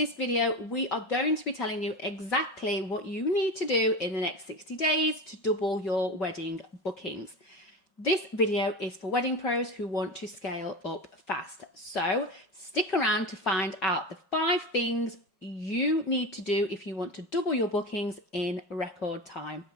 this video, we are going to be telling you exactly what you need to do in the next 60 days to double your wedding bookings. This video is for wedding pros who want to scale up fast. So stick around to find out the 5 things you need to do if you want to double your bookings in record time.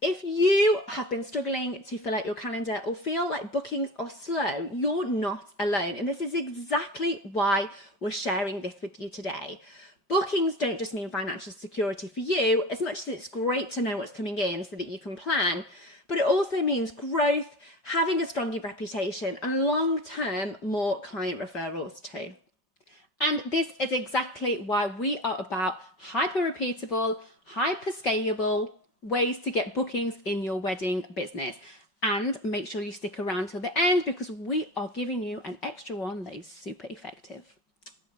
If you have been struggling to fill out your calendar or feel like bookings are slow, you're not alone. And this is exactly why we're sharing this with you today. Bookings don't just mean financial security for you, as much as it's great to know what's coming in so that you can plan, but it also means growth, having a stronger reputation, and long-term more client referrals too. And this is exactly why we are about hyper-repeatable, hyper-scalable ways to get bookings in your wedding business. And make sure you stick around till the end because we are giving you an extra one that is super effective.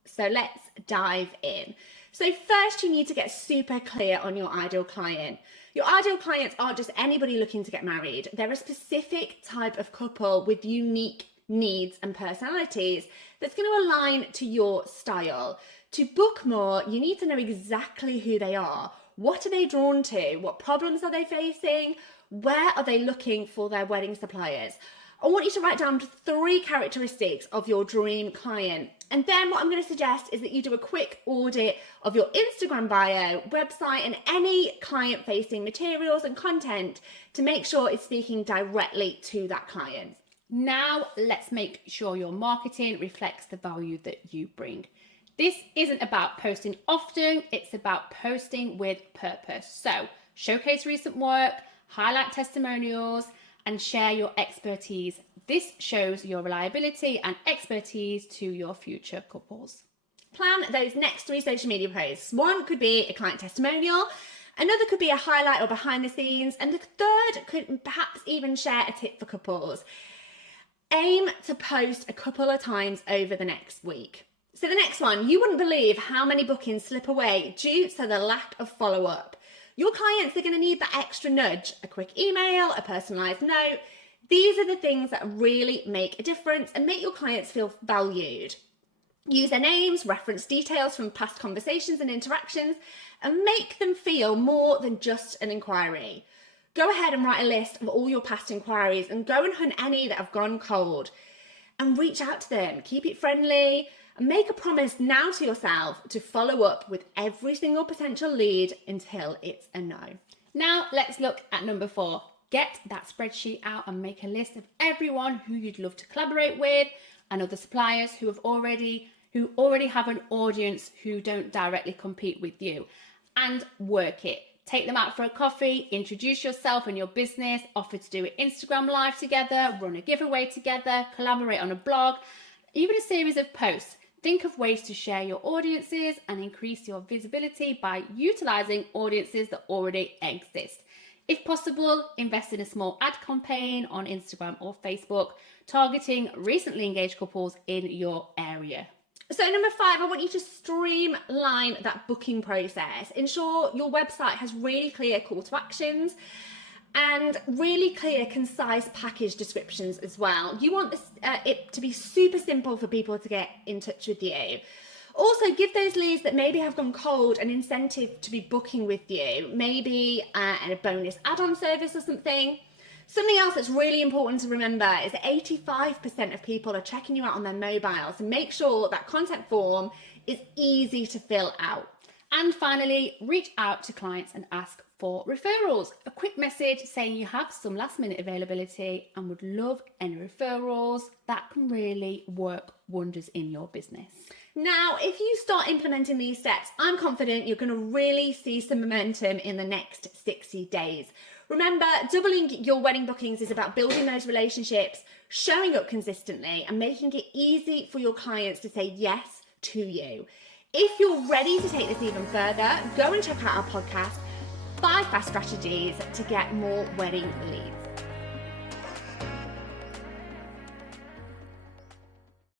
So let's dive in. So first you need to get super clear on your ideal client. Your ideal clients aren't just anybody looking to get married. They're a specific type of couple with unique needs and personalities that's going to align to your style. To book more, you need to know exactly who they are. What are they drawn to? What problems are they facing? Where are they looking for their wedding suppliers? I want you to write down 3 characteristics of your dream client. And then what I'm going to suggest is that you do a quick audit of your Instagram bio, website, and any client-facing materials and content to make sure it's speaking directly to that client. Now let's make sure your marketing reflects the value that you bring. This isn't about posting often, it's about posting with purpose. So showcase recent work, highlight testimonials, and share your expertise. This shows your reliability and expertise to your future couples. Plan those next 3 social media posts. One could be a client testimonial, another could be a highlight or behind the scenes, and the third could perhaps even share a tip for couples. Aim to post a couple of times over the next week. So the next one, you wouldn't believe how many bookings slip away due to the lack of follow-up. Your clients are going to need that extra nudge, a quick email, a personalised note. These are the things that really make a difference and make your clients feel valued. Use their names, reference details from past conversations and interactions, and make them feel more than just an inquiry. Go ahead and write a list of all your past inquiries and go and hunt any that have gone cold. And reach out to them, keep it friendly, and make a promise now to yourself to follow up with every single potential lead until it's a no. Now let's look at number 4. Get that spreadsheet out and make a list of everyone who you'd love to collaborate with and other suppliers who already have an audience who don't directly compete with you, and work it. Take them out for a coffee, introduce yourself and your business, offer to do an Instagram live together, run a giveaway together, collaborate on a blog, even a series of posts. Think of ways to share your audiences and increase your visibility by utilizing audiences that already exist. If possible, invest in a small ad campaign on Instagram or Facebook, targeting recently engaged couples in your area. So number 5, I want you to streamline that booking process. Ensure your website has really clear call to actions and really clear, concise package descriptions as well. You want it to be super simple for people to get in touch with you. Also, give those leads that maybe have gone cold an incentive to be booking with you, maybe a bonus add-on service or something. Something else that's really important to remember is that 85% of people are checking you out on their mobiles, and make sure that contact form is easy to fill out. And finally, reach out to clients and ask for referrals. A quick message saying you have some last minute availability and would love any referrals. That can really work wonders in your business. Now, if you start implementing these steps, I'm confident you're going to really see some momentum in the next 60 days. Remember, doubling your wedding bookings is about building those relationships, showing up consistently, and making it easy for your clients to say yes to you. If you're ready to take this even further, go and check out our podcast, 5 Fast Strategies to get more wedding leads.